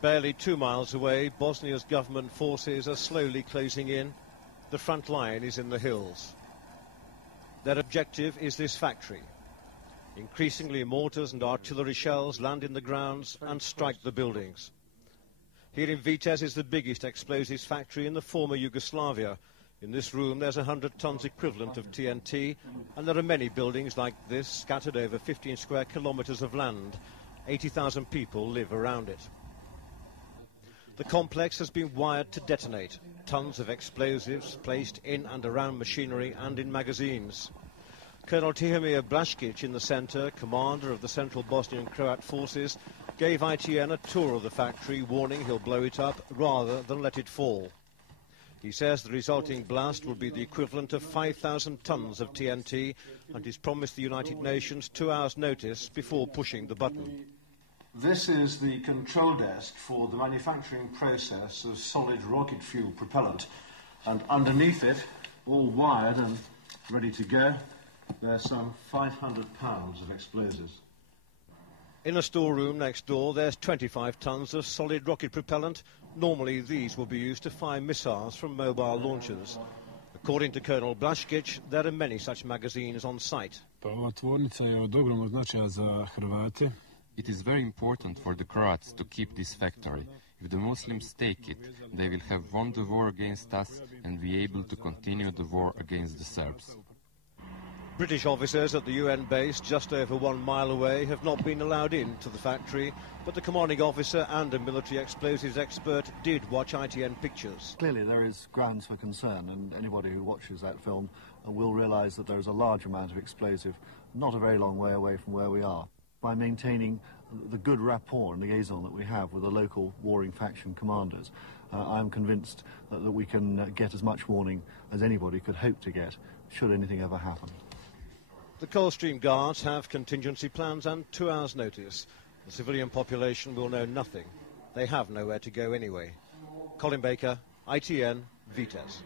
Barely 2 miles away, Bosnia's government forces are slowly closing in. The front line is in the hills. Their objective is this factory. Increasingly, mortars and artillery shells land in the grounds and strike the buildings. Here in Vitez is the biggest explosives factory in the former Yugoslavia. In this room there's 100 tons equivalent of TNT, and there are many buildings like this scattered over 15 square kilometers of land. 80,000 people live around it. The complex has been wired to detonate. Tons of explosives placed in and around machinery and in magazines. Colonel Tihomir Blaškić in the centre, commander of the Central Bosnian Croat forces, gave ITN a tour of the factory, warning he'll blow it up rather than let it fall. He says the resulting blast will be the equivalent of 5,000 tons of TNT, and he's promised the United Nations 2 hours' notice before pushing the button. This is the control desk for the manufacturing process of solid rocket fuel propellant, and underneath it, all wired and ready to go, there's some 500 pounds of explosives. In a storeroom next door, there's 25 tons of solid rocket propellant. Normally, these will be used to fire missiles from mobile launchers. According to Colonel Blaškić, there are many such magazines on site. It is very important for the Croats to keep this factory. If the Muslims take it, they will have won the war against us and be able to continue the war against the Serbs. British officers at the UN base just over 1 mile away have not been allowed into the factory, but the commanding officer and a military explosives expert did watch ITN pictures. Clearly there is grounds for concern, and anybody who watches that film will realise that there is a large amount of explosive not a very long way away from where we are. By maintaining the good rapport and liaison that we have with the local warring faction commanders, I am convinced that we can get as much warning as anybody could hope to get should anything ever happen. The Coldstream Guards have contingency plans and 2 hours' notice. The civilian population will know nothing. They have nowhere to go anyway. Colin Baker, ITN, Vitez.